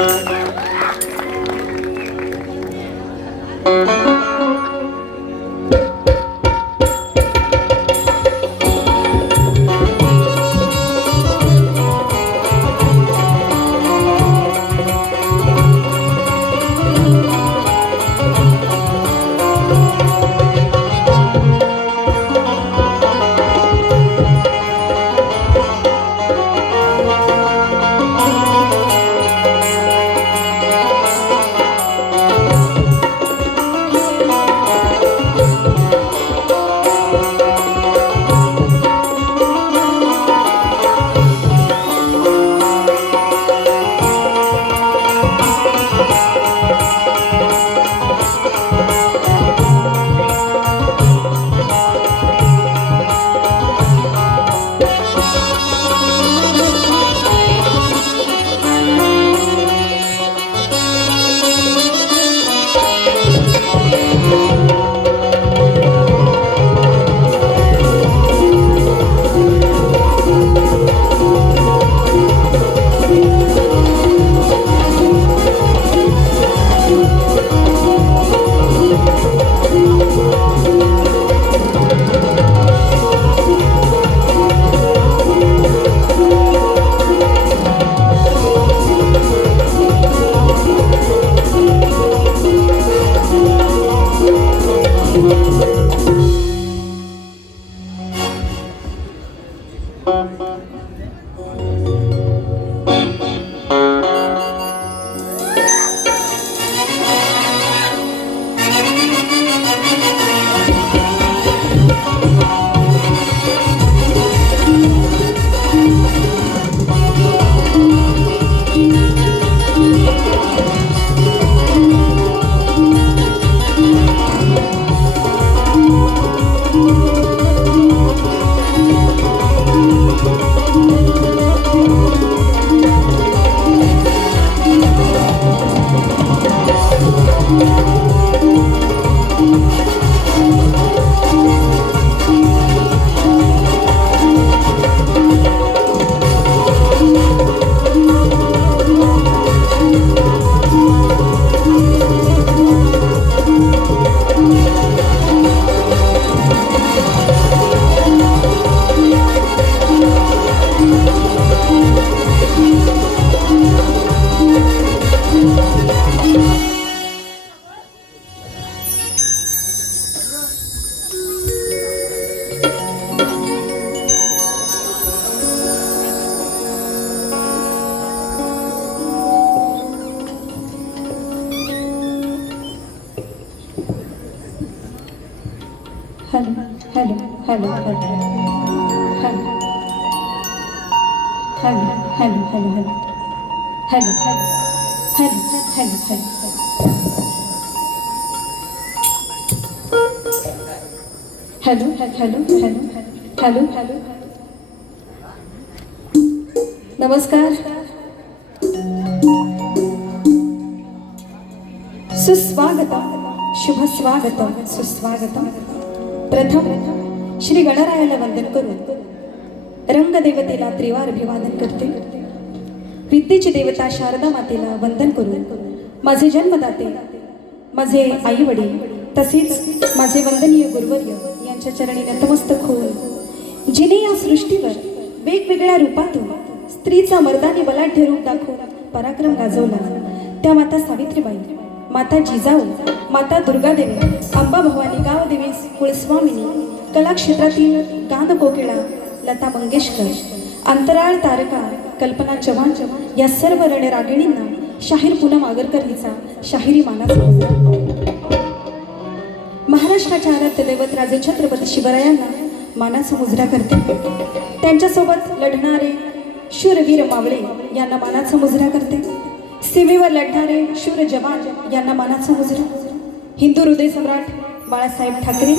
Hello hello hello hello hello hello hello hello hello hello hello hello hello hello hello hello नमस्कार. सुस्वागतम शुभ स्वागतम सुस्वागतम. प्रथम श्री गणरायाला वंदन करून रंगदेवतेला त्रिवार अभिवादन करते. विद्येची देवता शारदा मातेला वंदन करून माझे जन्मदाते माझे आई वडील तसेच माझे वंदनीय गुरुवर्य यांच्या चरणी नतमस्तक होऊन जिने या सृष्टीवर वेगवेगळ्या रूपातून स्त्रीचा मर्दानी बलाढ्य रूप दाखवून पराक्रम गाजवला त्या माता सावित्रीबाई, माता जिजाऊ, माता दुर्गादेवी, अंबा भवानी, गावदेवी, कुलस्वामिनी, कलाक्षेत्रातील गान कोकिळा लता मंगेशकर, अंतराळ तारका कल्पना चव्हाण या सर्व रणरागिणींना शाहीर पूनम आगरकर हिचा शाहिरी मानाचा मुजरा. महाराष्ट्राच्या आराध्य दैवत राजे छत्रपती शिवरायांना मानाचा मुजरा करते. त्यांच्यासोबत लढणारे शूरवीर मावळे यांना मानाचा मुजरा करते. सीमेवर लढणारे शूर जवान यांना मानाचा मुजरा. हिंदू हृदय सम्राट बाळासाहेब ठाकरे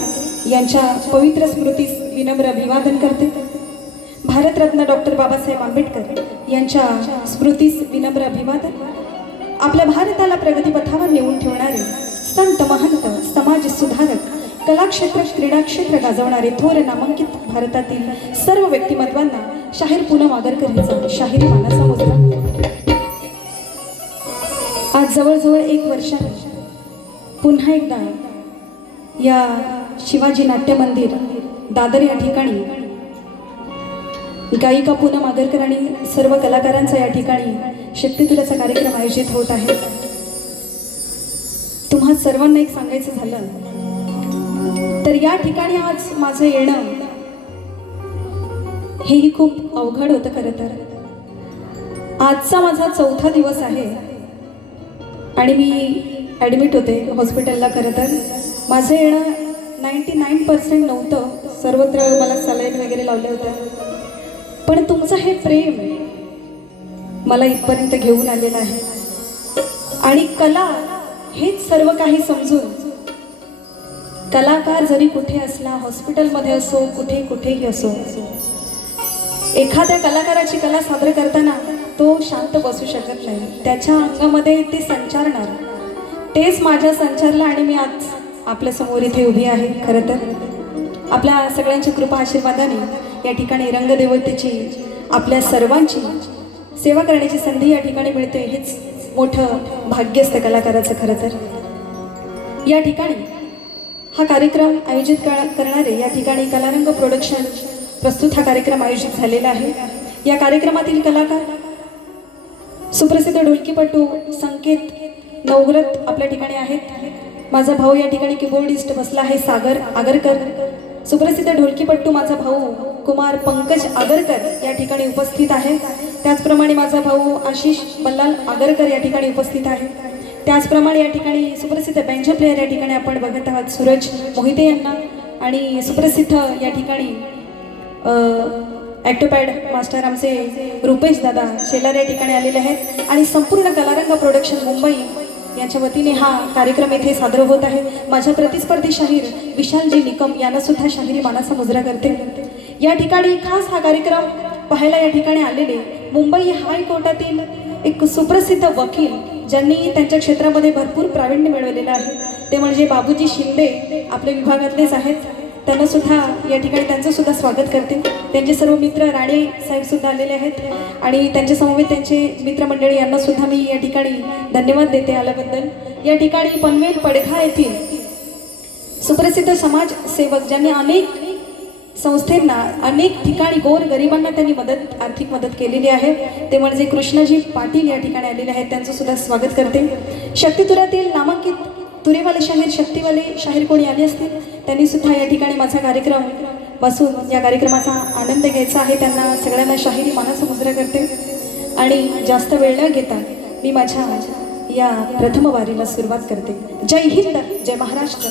यांच्या पवित्र स्मृतीस विनम्र अभिवादन करते. भारतरत्न डॉक्टर बाबासाहेब आंबेडकर यांच्या स्मृतीस विनम्र अभिवादन. आपल्या भारताला प्रगतीपथावर नेऊन ठेवणारे संत महंत समाज सुधारक कलाक्षेत्र क्रीडा क्षेत्र गाजवणारे थोर नामांकित भारतातील सर्व व्यक्तिमत्वांना शाहीर पूनम आगरकर यांचा शाहिरी मानाचा मुजरा. आज जवळजवळ 1 वर्षाने पुन्हा एकदा या शिवाजी नाट्य मंदिर दादर या ठिकाणी गायिका पूनम आगरकर आणि सर्व कलाकारांचा या ठिकाणी शक्तितुलाचा कार्यक्रम आयोजित होत आहे. तुम्हा सर्वांना एक सांगायचं झालं तर या ठिकाणी आज माझं येणं हेही खूप अवघड होतं. खरं तर आजचा माझा 4था दिवस आहे आणि मी ॲडमिट होते हॉस्पिटलला. खरं तर माझं येणं 99% नव्हतं. सर्वत्र मला सलाईन वगैरे लावल्या होत्या, पण तुमचं हे प्रेम मला इथपर्यंत घेऊन आलेलं आहे. आणि कला हेच सर्व काही समजून कलाकार जरी कुठे असला, हॉस्पिटलमध्ये असो, कुठेही असो, एखाद्या कलाकाराची कला सादर करताना तो शांत बसू शकत नाही. त्याच्या अंगामध्ये ते संचारणार, तेच माझ्या संचारला आणि मी आज आपल्या समोर इथे उभी आहे. खरं तर आपल्या सगळ्यांची कृपा आशीर्वादाने या ठिकाणी रंगदेवतेची आपल्या सर्वांची सेवा करण्याची संधी या ठिकाणी मिळते. हेच मोठं भाग्य असतं कलाकाराचं. खरं तर या ठिकाणी हा कार्यक्रम आयोजित करणारे या ठिकाणी कलारंग प्रोडक्शन प्रस्तुत हा कार्यक्रम आयोजित झालेला आहे. या कार्यक्रमातील कलाकार सुप्रसिद्ध ढोलकीपटू संकेत नवग्रत आपल्या ठिकाणी आहेत. माझा भाऊ या ठिकाणी कीबोर्डिस्ट बसला आहे सागर आगरकर. सुप्रसिद्ध ढोलकीपटू माझा भाऊ कुमार पंकज आगरकर या ठिकाणी उपस्थित आहे. त्याचप्रमाणे माझा भाऊ आशिष बल्लाल आगरकर या ठिकाणी उपस्थित आहे. त्याचप्रमाणे या ठिकाणी सुप्रसिद्ध बँजो प्लेयर या ठिकाणी आपण बघत आहात सूरज मोहिते यांना. आणि सुप्रसिद्ध या ठिकाणी ॲक्टोपॅड मास्टर आमचे रुपेश दादा शेलार या ठिकाणी आलेले आहेत. आणि संपूर्ण कलारंग प्रोडक्शन मुंबई यांच्या वतीने हा कार्यक्रम येथे सादर होत आहे. माझ्या प्रतिस्पर्धी शाहीर विशालजी निकम यांना सुद्धा शाहिरी मानाचा मुजरा करते. या ठिकाणी खास हा कार्यक्रम पाहायला या ठिकाणी आलेले मुंबई हायकोर्टातील एक सुप्रसिद्ध वकील ज्यांनी त्यांच्या क्षेत्रामध्ये भरपूर प्रावीण्य मिळवलेलं आहे, ते म्हणजे बाबूजी शिंदे आपल्या विभागातलेच आहेत. त्यांना सुद्धा या ठिकाणी त्यांचं सुद्धा स्वागत करते. त्यांचे सर्व मित्र राणे साहेब सुद्धा आलेले आहेत आणि त्यांच्या समवेत त्यांचे मित्रमंडळी यांना सुद्धा मी या ठिकाणी धन्यवाद देते आल्याबद्दल. या ठिकाणी पनवेल पडघा येथील सुप्रसिद्ध समाजसेवक ज्यांनी अनेक संस्थांना अनेक ठिकाणी गोर गरिबांना त्यांनी आर्थिक मदत केलेली आहे, ते म्हणजे कृष्णाजी पाटील या ठिकाणी आलेले आहेत. त्यांचं सुद्धा स्वागत करते. शक्तितुलातील नामांकित तुरेवाले शाहीर शक्तिवाले शाहीर कोणी आले असतील त्यांनी सुद्धा या ठिकाणी माझा कार्यक्रम बसून या कार्यक्रमाचा आनंद घ्यायचा आहे. त्यांना सगळ्यांना शाहिरी मानाचा मुजरा करते आणि जास्त वेळ न घेता मी माझ्या या प्रथम वारीला सुरुवात करते. जय हिंद, जय महाराष्ट्र.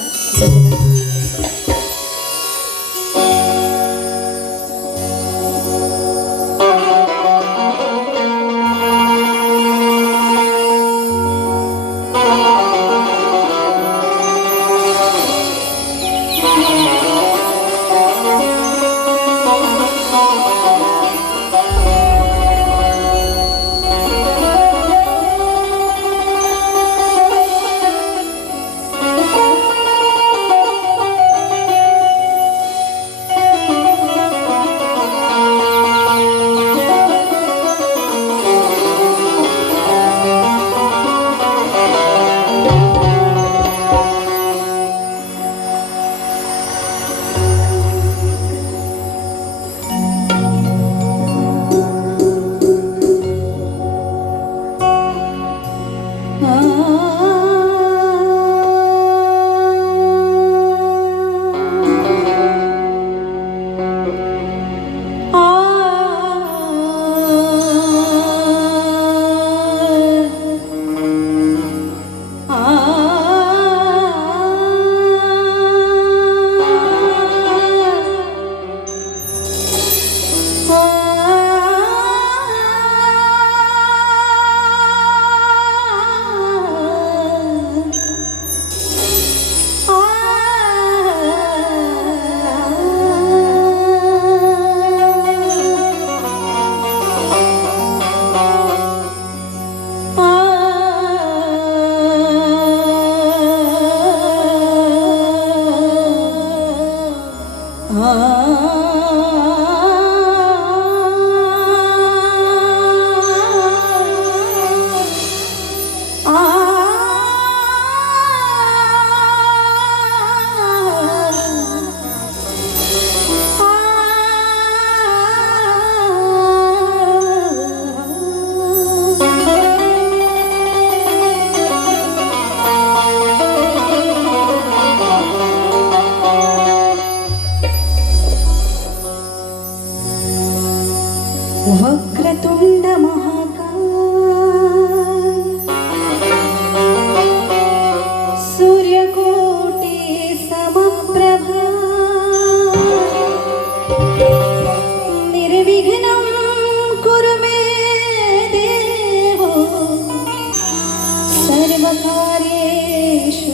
सर्वकार्येषु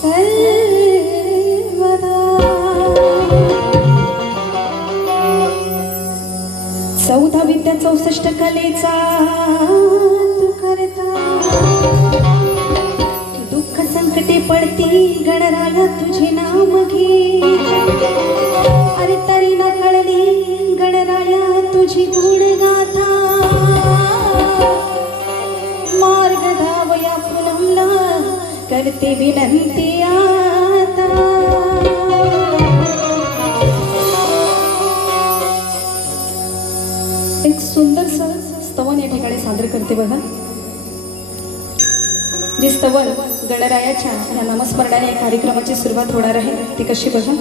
सर्वदा। 14 विद्या 64 कलेचा तू करता, दुःख संकटे पडती गणराया तुझे नाम घे। अरे तरी न कळली गणराया तुझी गुण गाथा, मार्ग धावया फुलमला करते विनंती आता। एक सुंदर स्तवन या ठिकाणी सादर करते बघा। जे स्तवन गणरायाच्या या नामस्मरणाने या कार्यक्रमाची सुरुवात होणार आहे ती कशी बघा।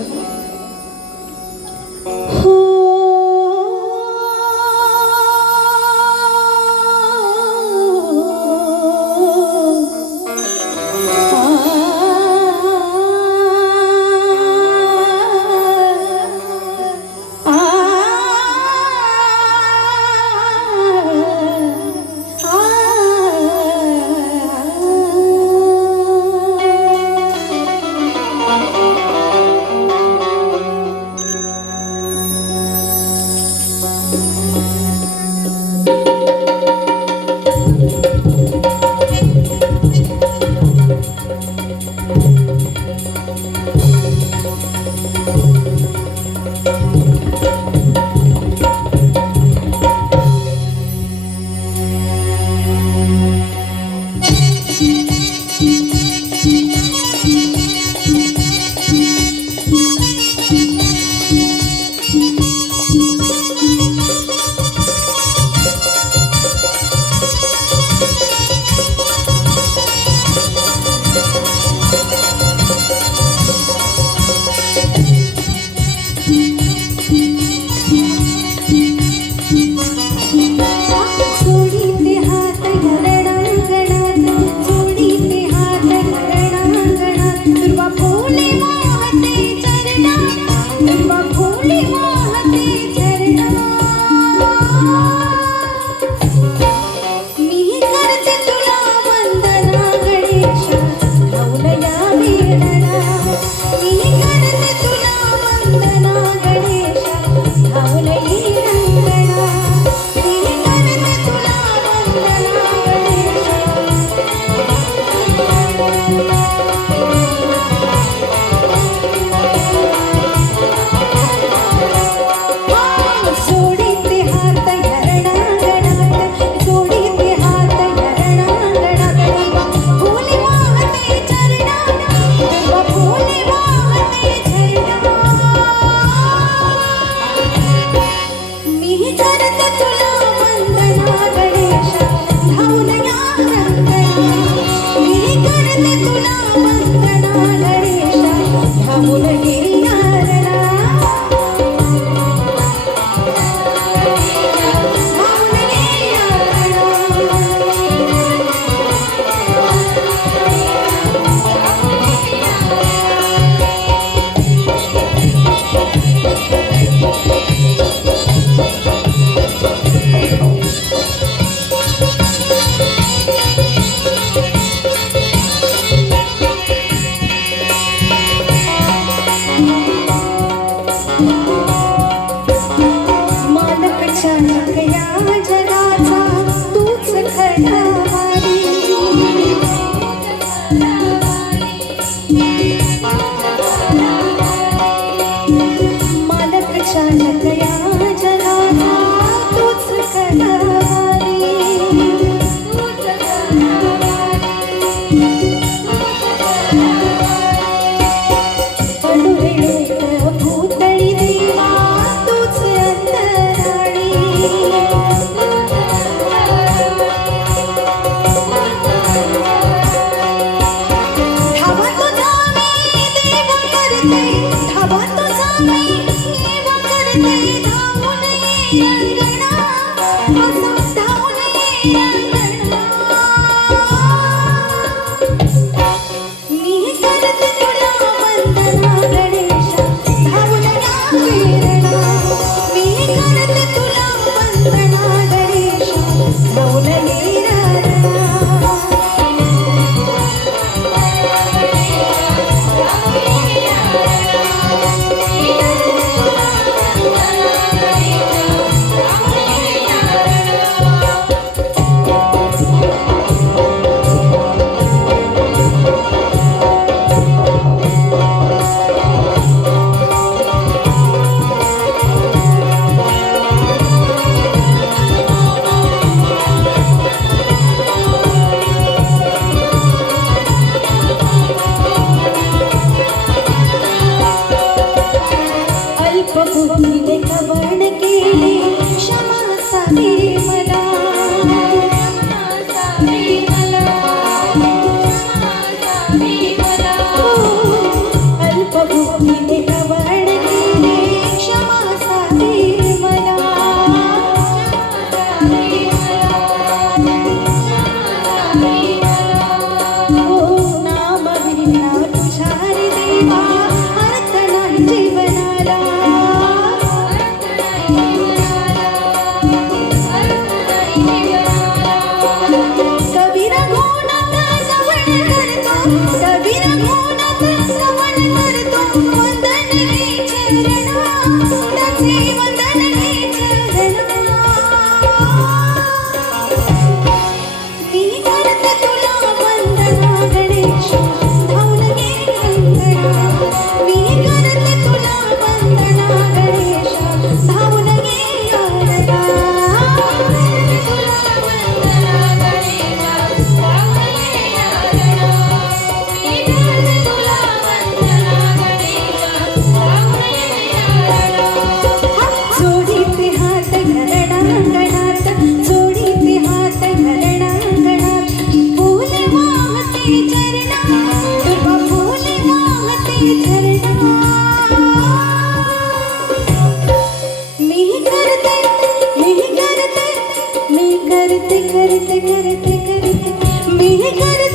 तुला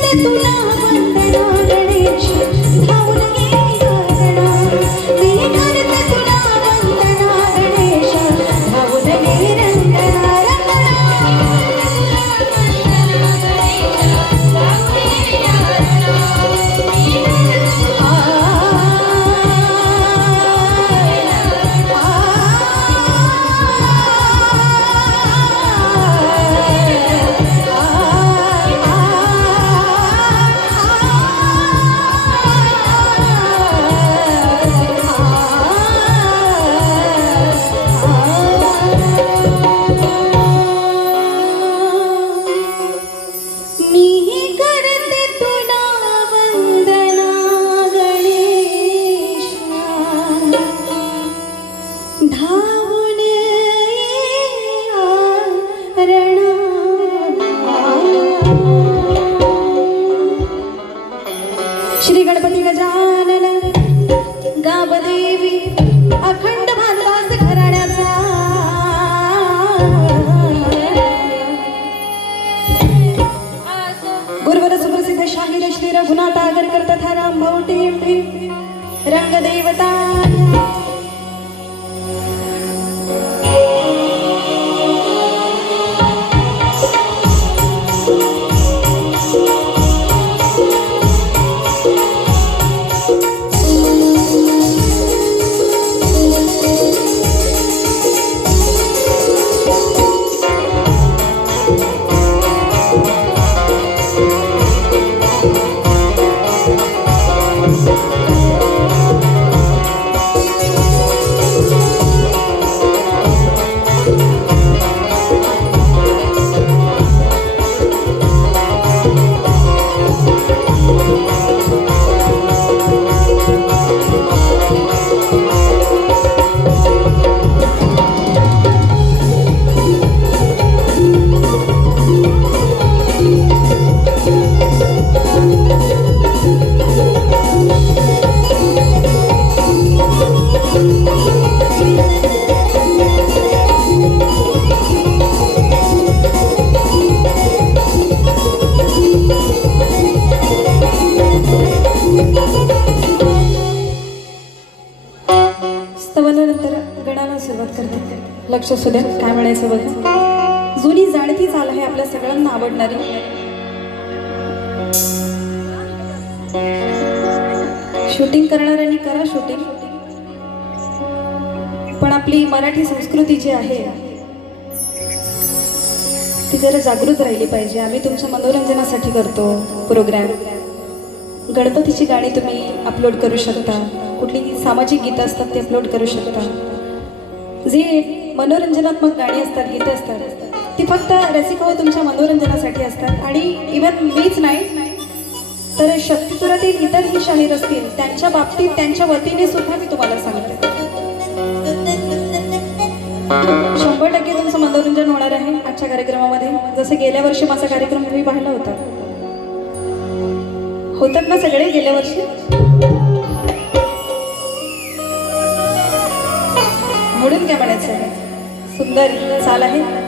करते तुला वंदना गणेश धावून ये गगना मी करते तुला वंदना गणेश धावून ये रंगना श्री गणपती गजानन गावदेवी अखंड भारतास घराण्याचा गुरुवर सुप्रसिद्ध शाहीर श्री रघुनाथ आगरकर तथा रामभाऊ टेंबे रंगदेवता स्तवनानंतर गणाला सुरुवात करते. लक्ष असू द्या काय म्हणायचं बघा. जुनी जाणती चाल आहे आपल्या सगळ्यांना आवडणारी. शूटिंग करणाऱ्यांनी करा शूटिंग, पण आपली मराठी संस्कृती जी आहे ती जरा जागृत राहिली पाहिजे. आम्ही तुमच्या मनोरंजनासाठी करतो प्रोग्राम. गणपतीची गाणी तुम्ही अपलोड करू शकता, कुठली सामाजिक गीतं असतात ते अपलोड करू शकता. जे मनोरंजनात्मक गाणी असतात, गीतं असतात ती फक्त रसिका व तुमच्या मनोरंजनासाठी असतात. आणि इव्हन मीच नाही तर शक्तिपुरातील इतरही शाहीर असतील त्यांच्या बाबतीत त्यांच्या वतीने सुद्धा मी तुम्हाला सांगते 100% तुमचं मनोरंजन होणार आहे आजच्या कार्यक्रमामध्ये. जसं गेल्या वर्षी माझा कार्यक्रम तुम्ही पाहिला होता. होतात ना सगळे गेल्या वर्षी. म्हणून काय म्हणायचं आहे, सुंदर चाल आहे.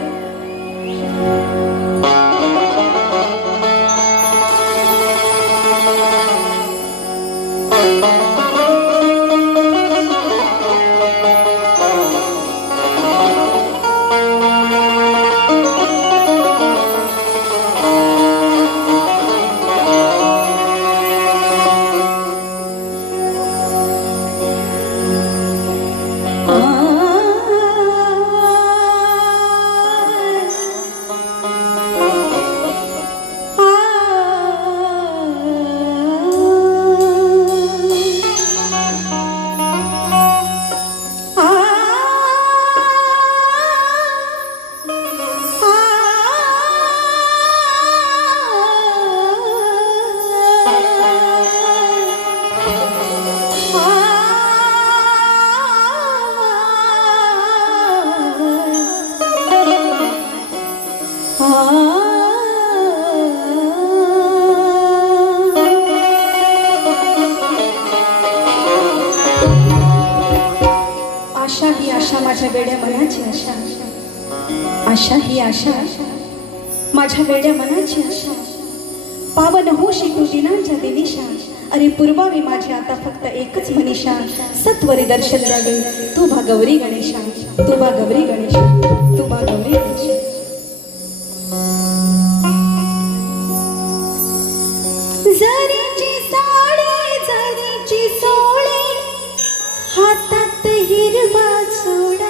माझ्या वेड्या मनाची आशा, आशा ही आशा माझ्या वेड्या मनाची आशा. पावन होशी तू दिनांच्या दिनिशा, अरे पूर्वावी माझी आता फक्त एकच मनीषा, सत्वरी दर्शन द्यावे तू भा गौरी गणेशा, तू भा गौरी गणेशा, तू भा गौरी गणेशा. जरीची साडी जरीची सोळी, हातात हिरवा सोडा,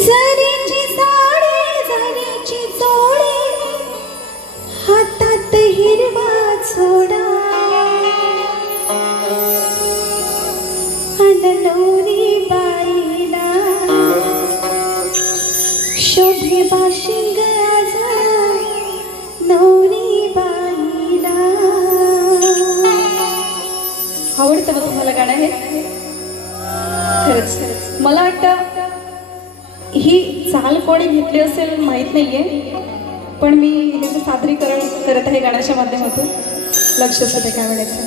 जरीची साडी जरीची सोळी, हातात हिरवा सोडा, अनलोरी बाईला शोभे बाशिंग आजा नवरी बाईला. आवडतं का तुम्हाला गाणं हे? खरंच मला वाटतं ही चाल कोणी घेतली असेल माहीत नाहीये, पण मी ह्याचं सादरीकरण करत आहे गाण्याच्या माध्यमातून. लक्ष असते काय म्हणायचं.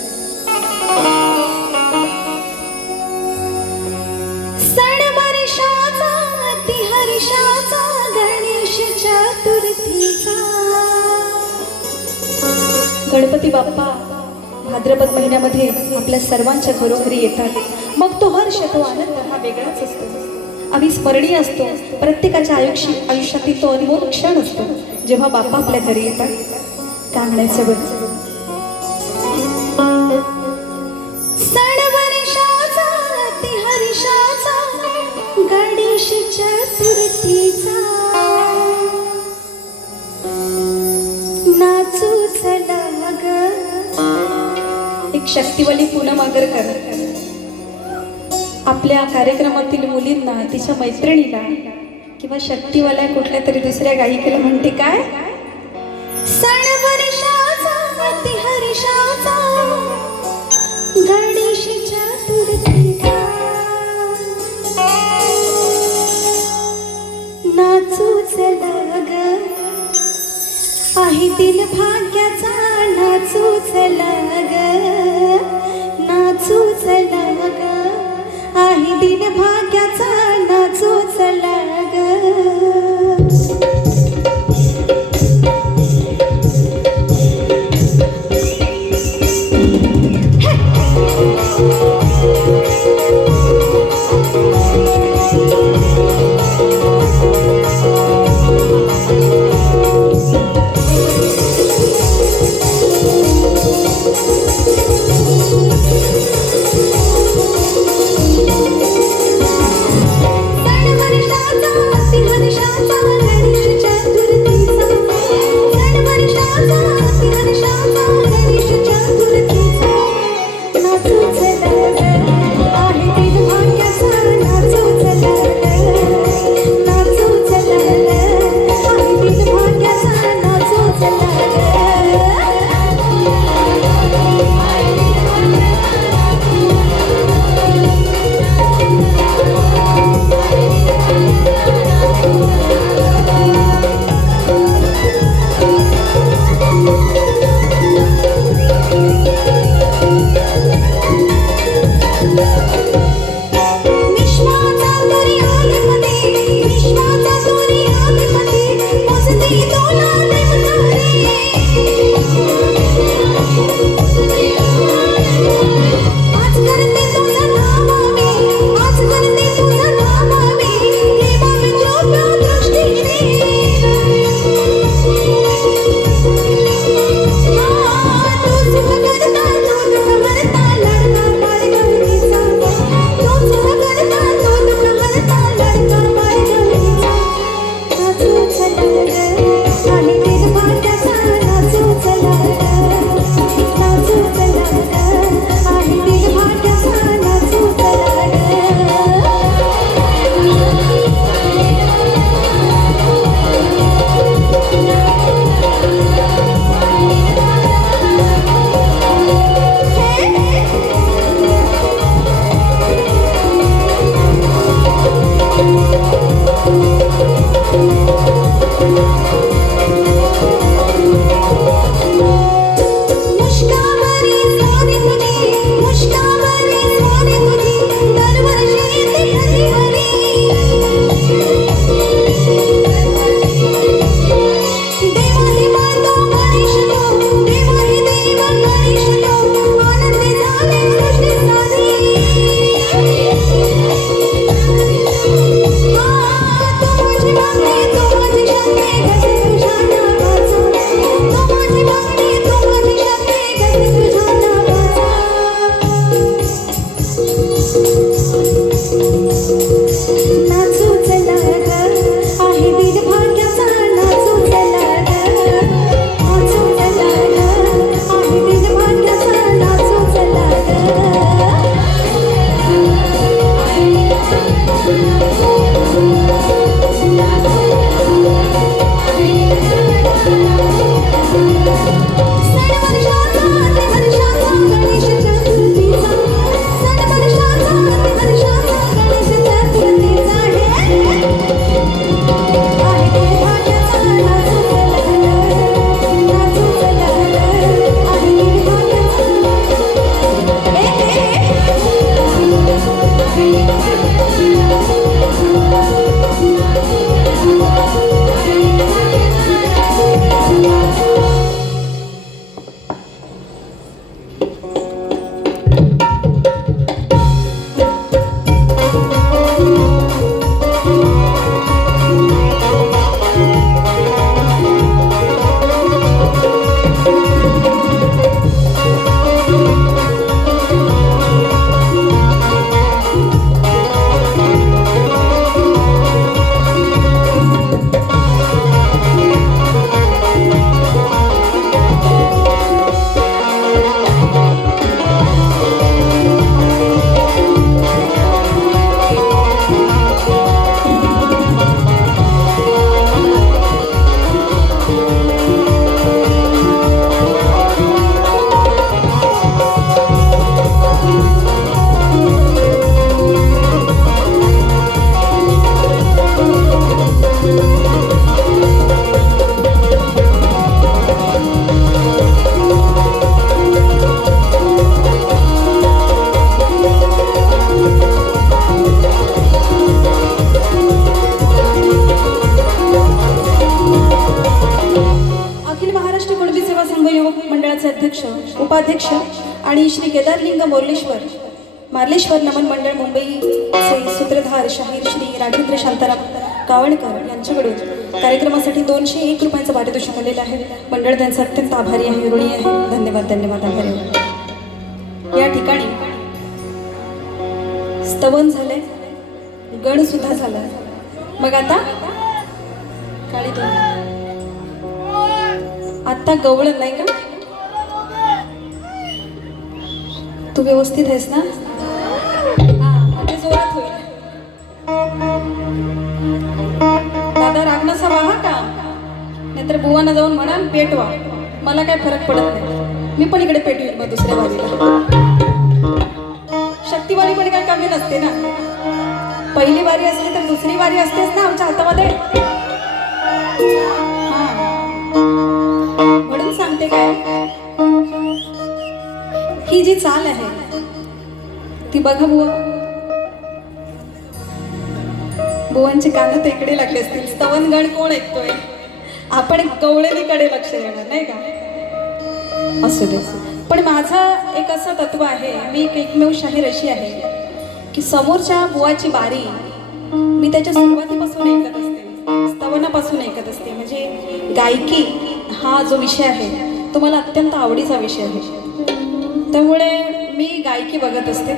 सण वर्षाचा ती हर्षाचा गणेश चतुर्थीचा. गणपती बाप्पा भाद्रपद महिन्यामध्ये आपल्या सर्वांच्या घरोघरी येतात. मग तो हर्ष तो आनंद हा वेगळाच असतो, अविस्मरणीय असतो. प्रत्येकाच्या आयुष्यातील तो अनमोल क्षण असतो जेव्हा बाप्पा आपल्या घरी येतात. काय म्हणायचं बरं. सण वर्षाचा ती हर्षाचा गणेश चतुर्थीचा. नाचू चला ग. एक शक्तिवली पूनम आगरकर आपल्या कार्यक्रमातील मुलींना, तिच्या मैत्रिणीला किंवा शक्तिवाल्या कुठल्या तरी दुसऱ्या गायिकेला म्हणते काय, सण वर्षाचा ती हर्षाचा गणेश चतुर्थीचा. नाचू चला ग आहे दिन भाग्याचा. नाचू चला ग नाचू चला ग आहे दिन भाग्याचा. नाचू चला ग. सण वर्षाचा ती हर्षाचा गणेश उपाध्यक्ष आणि श्री केदारलिंग मार्लेश्वर नमन मंडळ मुंबईचे सूत्रधार शाहीर श्री राजेंद्र शांताराम कावणकर यांच्याकडून कार्यक्रमासाठी 201 रुपयांचं पारितोषिक आलेलं आहे. मंडळ त्यांचा अत्यंत आभारी आहे, ऋणी आहे. धन्यवाद धन्यवाद आभारी. या ठिकाणी स्तवन झाले, गण सुद्धा झाला. मग आता काळी आता गवळण नाही का? तू व्यवस्थित आहेस ना? हा, जोरात होईल. दादा राग नसा वाहा का, नाहीतर बुवांना जाऊन म्हणा पेटवा. मला काय फरक पडत नाही, मी पण इकडे पेटवीन. मग दुसऱ्या बाजूला शक्तीवारी पण काय कमी नसते ना. पहिली वारी असली तर दुसरी वारी असतेच ना आमच्या हातामध्ये. म्हणून सांगते काय, ही जी चाल आहे ती बघा बुवा. बुवांचे कान तर इकडे लागले असतील. स्तवनगण कोण ऐकतोय? आपण गवळणीकडे लक्ष देणार नाही का? असू दे. पण माझं एक असं तत्व आहे, मी एक एकमेव शाहीर अशी आहे की समोरच्या बुवाची बारी मी त्याच्या सुरुवातीपासून ऐकत असते, स्तवनापासून ऐकत असते. म्हणजे गायकी हा जो विषय आहे तो मला अत्यंत आवडीचा विषय आहे. त्यामुळे मी गायकी बघत असते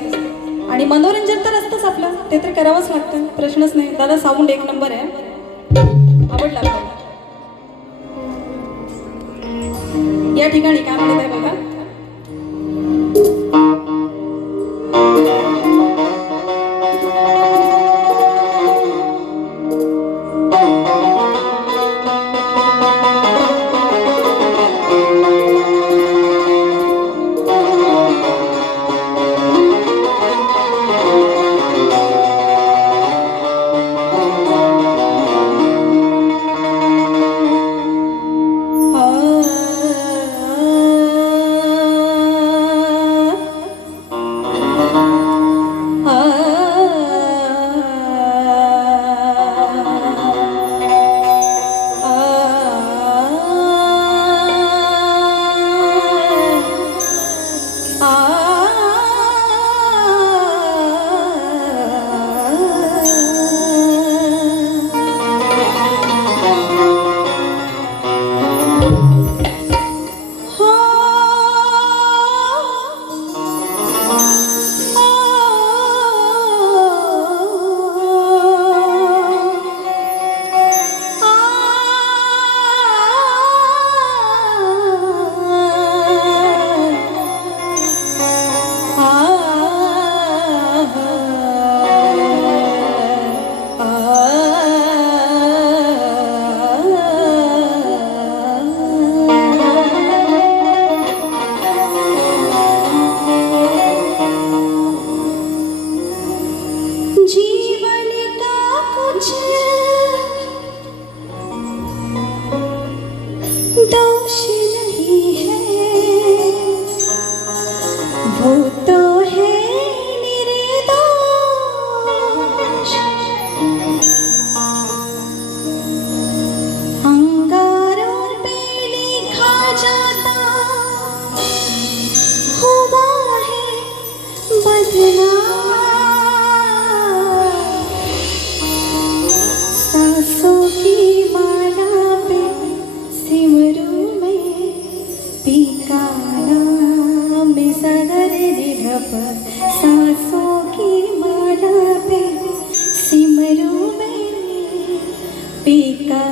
आणि मनोरंजन तर असतंच आपलं, ते तर करावंच लागतं, प्रश्नच नाही. दादा साऊंड एक नंबर आहे, आवडला आपल्याला. या ठिकाणी काय म्हणत आहे बघा. दोष नहीं है वो तो है निर्दोष, अंगारों पे लिखा जाता हुआ है बदनाम, सांसों की माला पे सिमरू में पीका नाम सगर निधप, सांसों की माला पे सिमरू में पीका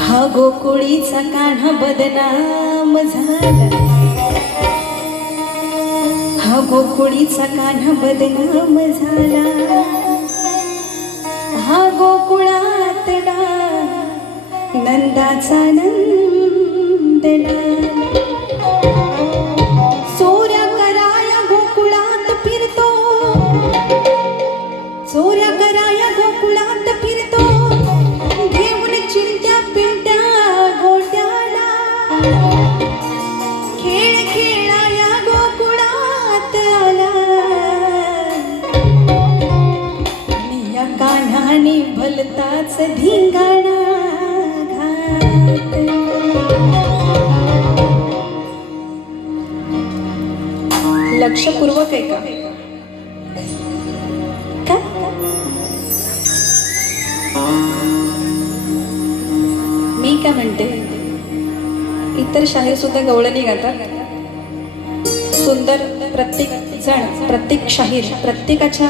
हा गोकुळीचा कान्हा बदनाम झाला, हा गोकुळीचा कान्हा बदनाम झाला, हा गोकुळातला नंदाचा नंदला, चोऱ्या कराया गोकुळात फिरतो, चोऱ्या कराया गोकुळात फिरतो, घेऊन चिंट्या पिंट्या गोट्याला, खेळ खेळाया गोकुळात आला, आणि आणि भलताच धिंगाणा घात. लक्षपूर्वक आहे का? मी काय म्हणते, इतर शाहीर सुद्धा गवळणी गातात. सुंदर प्रत्येक जण, प्रत्येक शाहीर प्रत्येकाच्या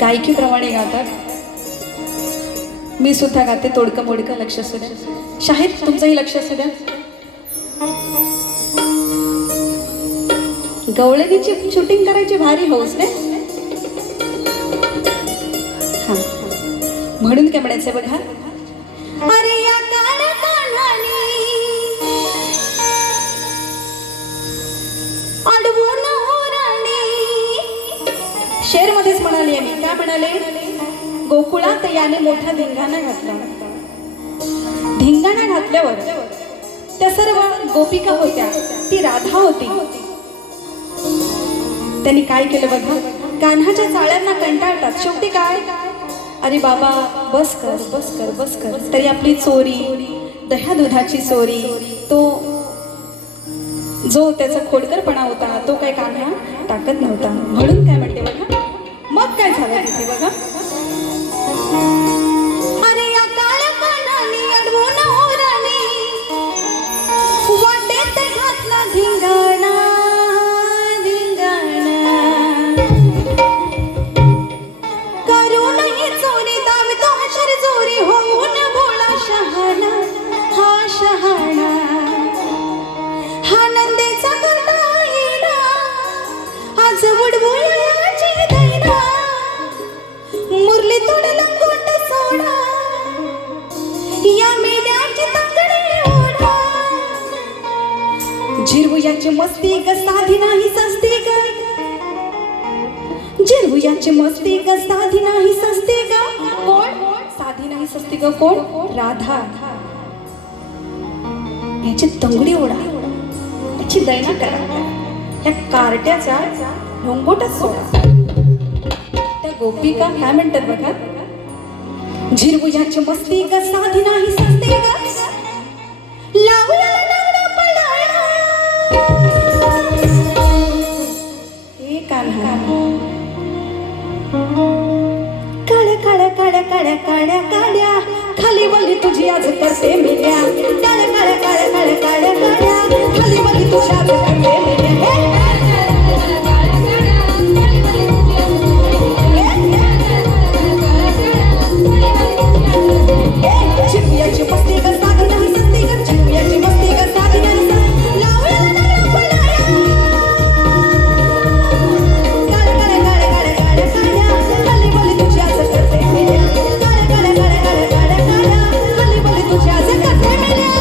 गायकीप्रमाणे गातात. मी सुद्धा गाते तोडकं मोडकं. लक्ष असू द्या. शाहीर तुमचंही लक्ष असू द्या. गवळणीची शूटिंग करायची भारी हौस नाही. हा, म्हणून काय म्हणायचं बघा. अरे या कानाने अडवून ओराणे. शेर मध्येच म्हणाले मी. काय म्हणाले? गोकुळात याने मोठा धिंगाणा घातला. धिंगाणा घातल्यावर त्या सर्व गोपिका होत्या. ती राधा होती. त्यांनी काय केलं बघा. कान्हाच्या चाळ्यांना कंटाळतात. शेवटी काय, अरे बाबा बस कर बस कर बस कर. तरी आपली चोरी, दह्या दुधाची चोरी, तो जो त्याचा खोडकरपणा होता तो काय कान्हा टाकत नव्हता. म्हणून काय म्हणते बघा. मग काय झालं तिथे बघा. अरे या काळ्या कानाने अडवून ओराणे वाटेत घातला धिंगाणा धिंगाणा. करून ही चोरी दावितो हशर चोरी होऊन भोळा शहाणा हा शहाणा. हा नंदेचा करता येणा आज वडवळाची दैना. मुरली तोड लंगोट सोडा या मेड्याची तंगडी ओढा. झिरवयाची मस्ती ग साधी नाही सस्ती ग. झिरवयाची मस्ती ग साधी नाही सस्ती ग. कोण? साधी नाही सस्ती ग. कोण? राधा. याची तंगडी ओढा, याची दैना करा. या कार्ट्याचा लंगोटच सोडा. गोपिका काय म्हणतात बघा. झिरवयाची मस्ती ग साधी नाही सस्ती ग. लावला नाडा पळाया. हे कान्हा काळ्या काळ्या काळ्या काळ्या काळ्या काळ्या खाली वली तुझी आज करते मेल्या. काळ्या काळ्या काळ्या काळ्या काळ्या काळ्या खाली वली तुझी आज करते मेल्या. झिरवयाची मस्ती ग साधी नाही सस्ती ग. झिरवयाची मस्ती ग साधी नाही सस्ती. लावला नाडा पळाया. काळ्या काळ्या काळ्या काळ्या काळ्या काळ्या खाली वली तुझी आज करते मेल्या. काळ्या काळ्या काळ्या काळ्या काळ्या काळ्या खाली वली तुझी आज करते मेल्या.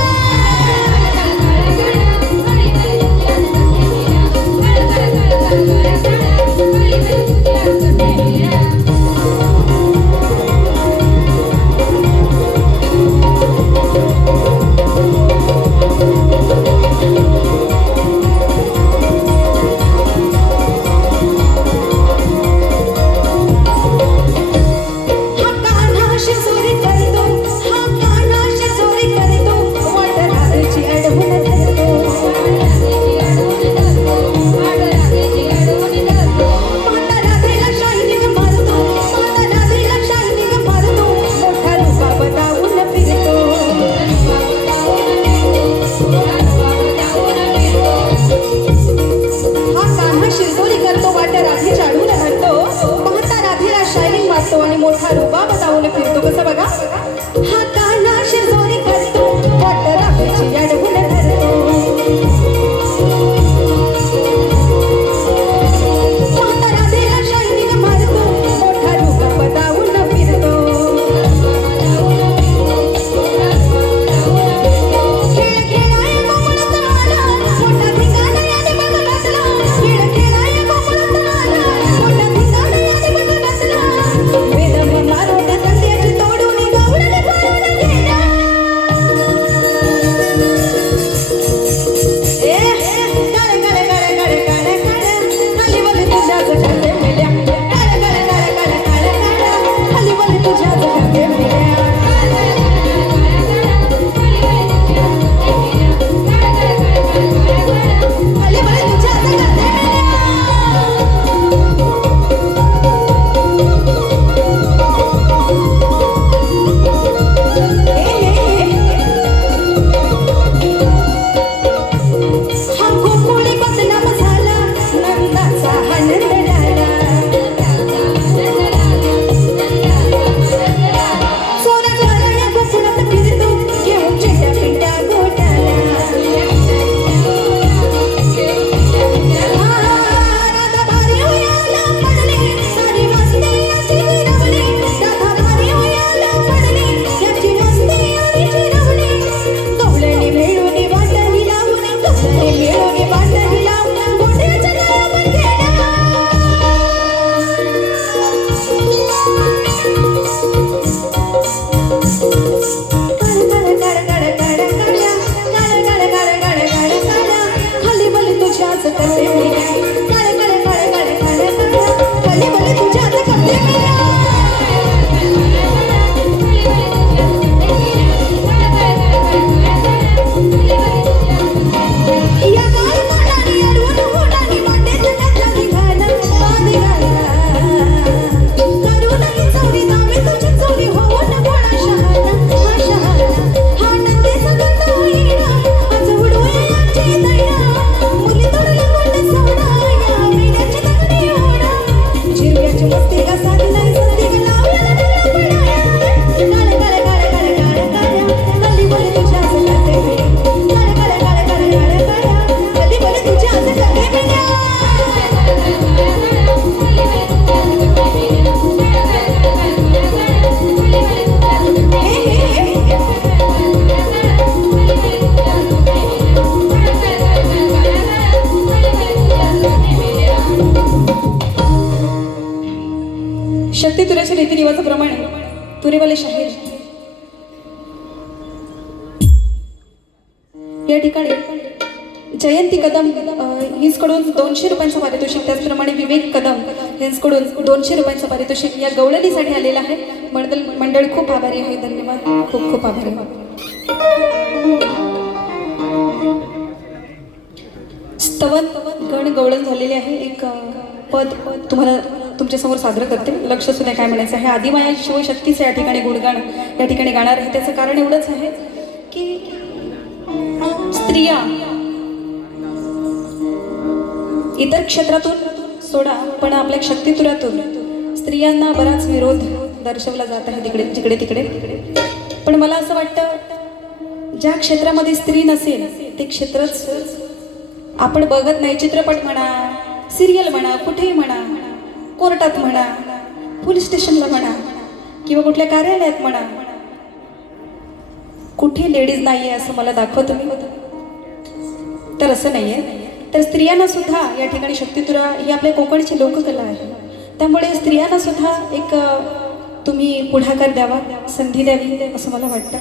शुभच करते काळे काळे काळे काळे काळे भले भले तुझ्या हात करते शक्ती तुऱ्याच्या रीतिरिवाजाप्रमाणे तुरेवाले शाहीर या ठिकाणी जयंती कदम हिंचकडून 200 रुपयांचं पारितोषिक, त्याचप्रमाणे विवेक कदम यांच्याकडून 200 रुपयांचं पारितोषिक या गवळणीसाठी आलेलं आहे. मंडळ खूप आभारी आहे. धन्यवाद. खूप खूप आभारी. स्तवन गण गवळण झालेले आहे. एक पद तुम्हाला तुमच्यासमोर सादर करते. लक्ष सुद्धा काय म्हणायचं आहे. आदिमाया शिवशक्तीचे या ठिकाणी गुणगान या ठिकाणी गाणार आहे. त्याचं कारण एवढंच आहे की स्त्रिया इतर क्षेत्रातून सोडा, पण आपल्या शक्तितुरातून स्त्रियांना बराच विरोध दर्शवला जात आहे जिकडे तिकडे. पण मला असं वाटतं ज्या क्षेत्रामध्ये स्त्री नसेल ते क्षेत्रच आपण बघत नाही. चित्रपट म्हणा, सिरियल म्हणा, कुठेही म्हणा, कोर्टात म्हणा, पोलीस स्टेशनला म्हणा किंवा कुठल्या कार्यालयात म्हणा, कुठे लेडीज नाही आहे असं मला दाखवतो मी. तर असं नाही आहे. तर स्त्रियांना सुद्धा या ठिकाणी शक्तितुरा ही आपल्या कोकणची लोककला आहे. त्यामुळे स्त्रियांना सुद्धा एक तुम्ही पुढाकार द्यावा, संधी द्यावी असं मला वाटतं.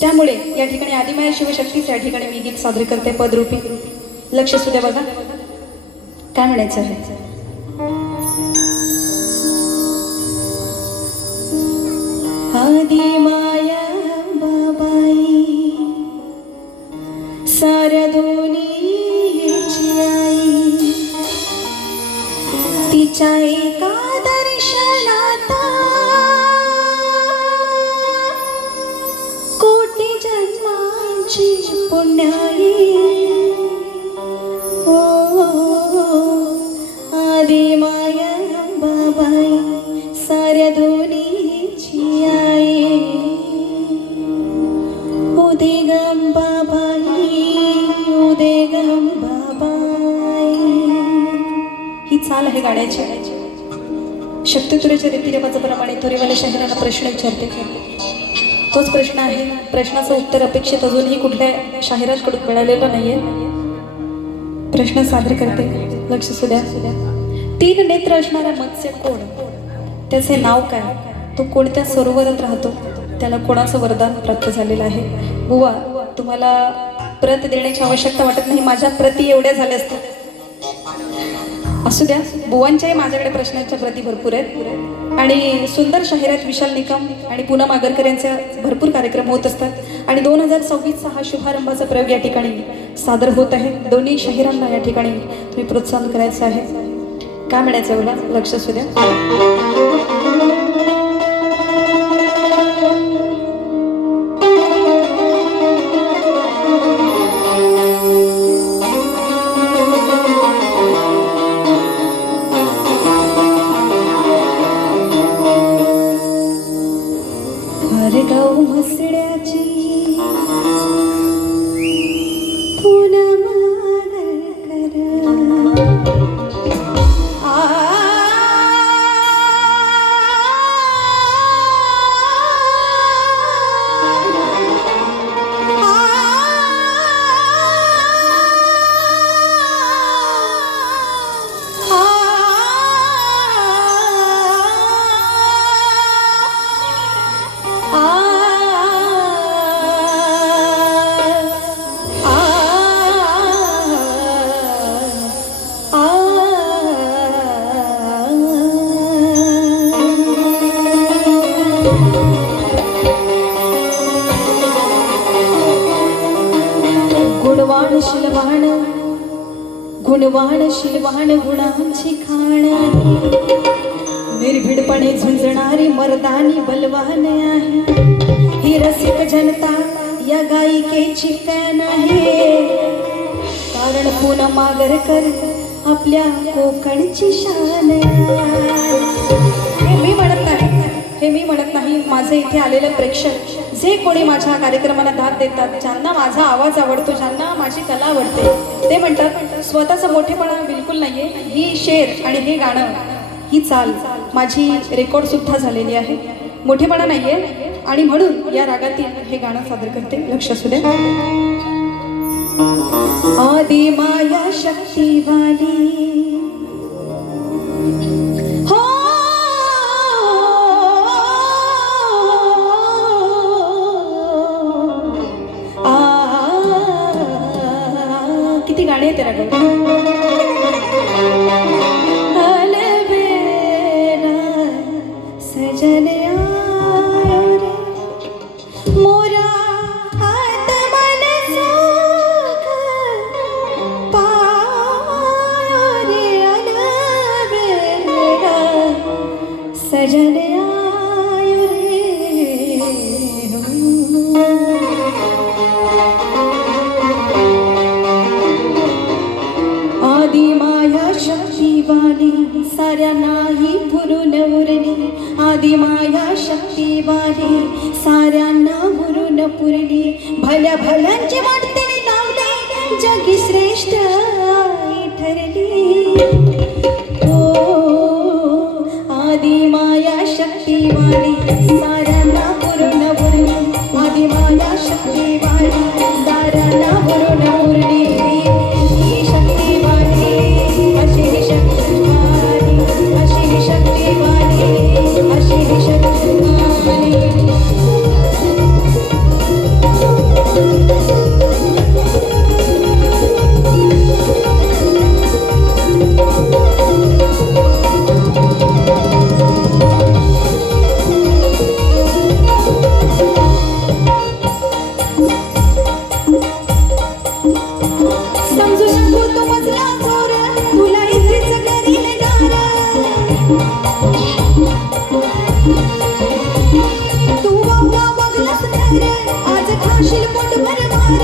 त्यामुळे या ठिकाणी आदिमाया शिवशक्तीचे या ठिकाणी मी गीत सादर करते पदरूपी. लक्ष सुद्धा बघा काय म्हणायचं आहे. आदिमाया बाबाई साऱ्या दुनियेची आई, तिच्या एका दर्शनात कोटी जन्मांची पुण्याई. आदिमाया बाबाई साऱ्या दुनियेची आई, उदे गं बाबाई, उदे गं बाबाई. ही चाल आहे गाण्याची. शक्तितुरेच्या रीतिरिवाजाप्रमाणे तुरेवाल्या शाहिरांना प्रश्न विचारते. तोच प्रश्न आहे. प्रश्नाचं उत्तर अपेक्षित अजूनही कुठल्या शाहिरांकडून मिळालेलं नाहीये. प्रश्न सादर करते. लक्ष सुद्या. 3 नेत्र असणारा मत्स्य कोण? त्याचे नाव काय? तो कोणत्या सरोवरात राहतो? त्याला कोणाचं वरदान प्राप्त झालेलं आहे? बुवा, तुम्हाला प्रत देण्याची आवश्यकता वाटत नाही. माझ्या प्रती एवढ्या झाल्या असतील. असू द्या, बुवांच्याही माझ्याकडे प्रश्नांच्या प्रती भरपूर आहेत. आणि सुंदर शाहिरात विशाल निकम आणि पूनम आगरकर यांचे भरपूर कार्यक्रम होत असतात. आणि 2026चा हा शुभारंभाचा प्रयोग या ठिकाणी सादर होत आहे. दोन्ही शाहिरांना या ठिकाणी तुम्ही प्रोत्साहन करायचं आहे. काय म्हणायचं बघा. लक्ष असू द्या. गाव म्हसड्याची पूनम आगरकर, गुणवाण शिलवाण गुणांची खाण आहे, निर्भीडपणे झुंजणारी मर्दानी बलवान आहे. ही रसिक जनता या गायिकेची फॅन आहे, कारण पूनम मागरकर आपल्या कोकणची शान आहे. हे मी म्हणत नाही, माझे इथे आलेले प्रेक्षक जे कोणी माझ्या कार्यक्रमाला दाद देतात, ज्यांना माझा आवाज आवडतो, ज्यांना माझी कला आवडते, ते म्हणतात स्वतःचा मोठेपणा बिलकुल नाहीये. ही शेर आणि हे गाणं, ही चाल माझी रेकॉर्ड सुद्धा झालेली आहे. मोठेपणा नाहीये आणि म्हणून या रागातील हे गाणं सादर करते. लक्ष असू द्या. आदि माया शक्तिवाली हो, किती गाणे आहेत रागावर. सजन मोरा हात मन सुख पायो रे अलबेला, सजन आयो रे. आदि माया शक्तिवाली साऱ्या नाही पुरून उरली, आदि माया शक्तिवाली साऱ्यांना पुरून पुरली. भल्या भल्यांची वाटते लावले जगी श्रेष्ठ आई ठरली. ओ आदि माया शक्तिवाली साऱ्यांना पुरून उरली, आदि माया शक्तिवाली साऱ्यांना पुरून उरली. आज खाशील पोट भरणार,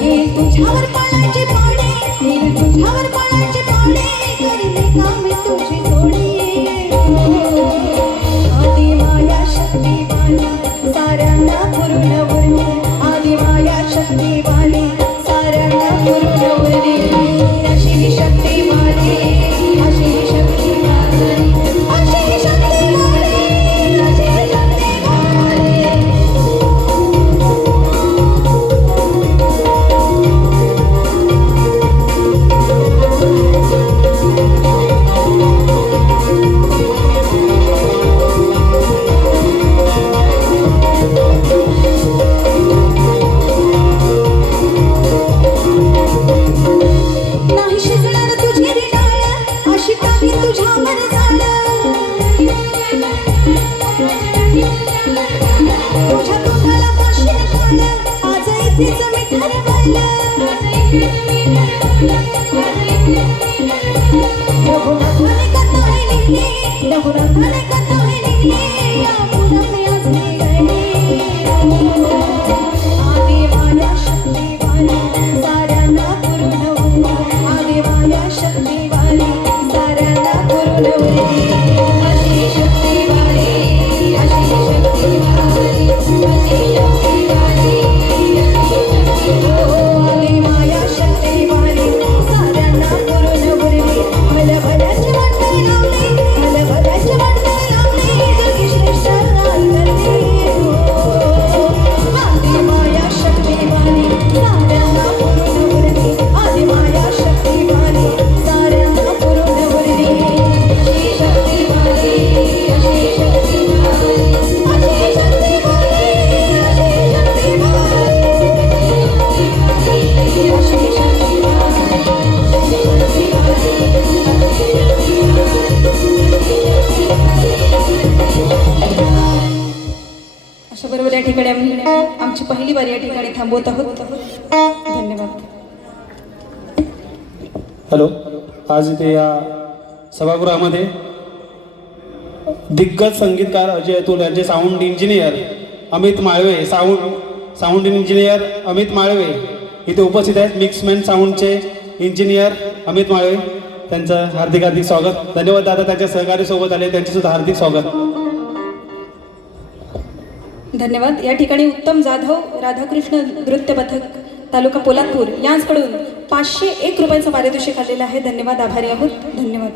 हे तुझ्यावर पळायचे पाडे, हे तुझ्यावर पळायचे पाडे, करीन काम तुझी थोडी. आदि माया शक्तिवाली साऱ्यांना पुरून उरली, आदि माया शक्तिवाली साऱ्यांना पुरून उरली. अशी शक्तिवाली, अशी शक्तिवाली, अशी शक्तिवाली, अशी शक्तिवाली. नाही शिजणार तुझी रिडाळ, अशी टाकी तुझ्यावर झालं. तुझ्या तोंडाला पाशील खालं, आज इथेच मी ठरवलं. रघुनाथाने कथा लिहिली, रघुनाथाने कथा लिहिली, या पुनमे आज निघाली. आदि माया शक्तिवाली साऱ्यांना पुरून उरली, आदि माया शक्तिवाली साऱ्यांना पुरून उरली. अशी शक्तिवाली, अशी शक्तिवाली, अशी शक्तिवाली, आदि माया शक्तिवाली साऱ्यांना पुरून उरली. भल्या भल्याची वाटणी लावली, भल्या भल्याची वाटणी लावली, जगी श्रेष्ठ आई ठिकाणी थांबवत आहोत. धन्यवाद. हॅलो. आज इथे या सभागृहामध्ये दिग्गज संगीतकार अजय अतुल यांचे sound engineer Amit Malve, sound engineer Amit Malve इथे उपस्थित आहेत. मिक्समॅन साऊंडचे इंजिनियर अमित माळवे, त्यांचं हार्दिक हार्दिक स्वागत. धन्यवाद दादा, त्यांच्या सहकार्यासोबत आले, त्यांचे सुद्धा हार्दिक स्वागत. धन्यवाद. या ठिकाणी उत्तम जाधव राधाकृष्ण नृत्य पथक तालुका पोलादपूर यांकडून 501 रुपयांचं पारितोषिक आलेलं आहे. धन्यवाद, आभारी आहोत. धन्यवाद.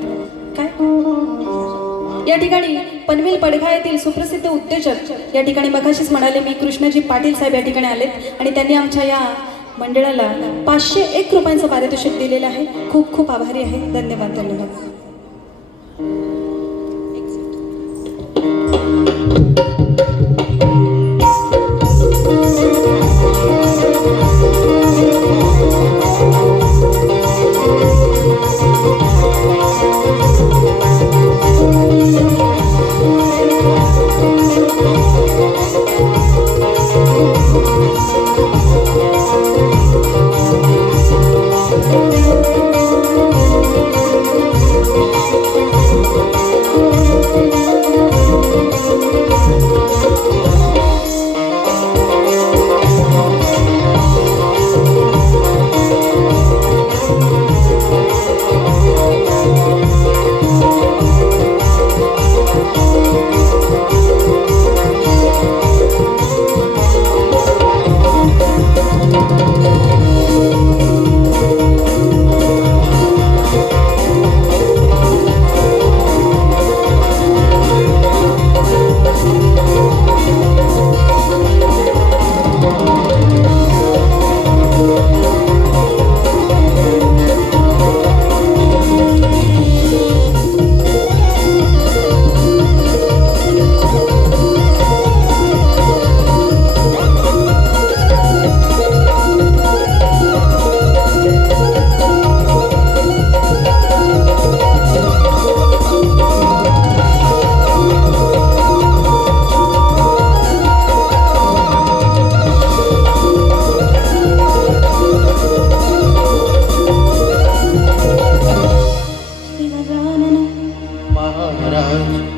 काय या ठिकाणी पनवेल पडघा येथील सुप्रसिद्ध उद्योजक या ठिकाणी मगाशीच म्हणाले मी कृष्णाजी पाटील साहेब या ठिकाणी आलेत आणि त्यांनी आमच्या या मंडळाला 501 रुपयांचं पारितोषिक दिलेलं आहे. खूप खूप आभारी आहे. धन्यवाद. धन्यवाद. महाराज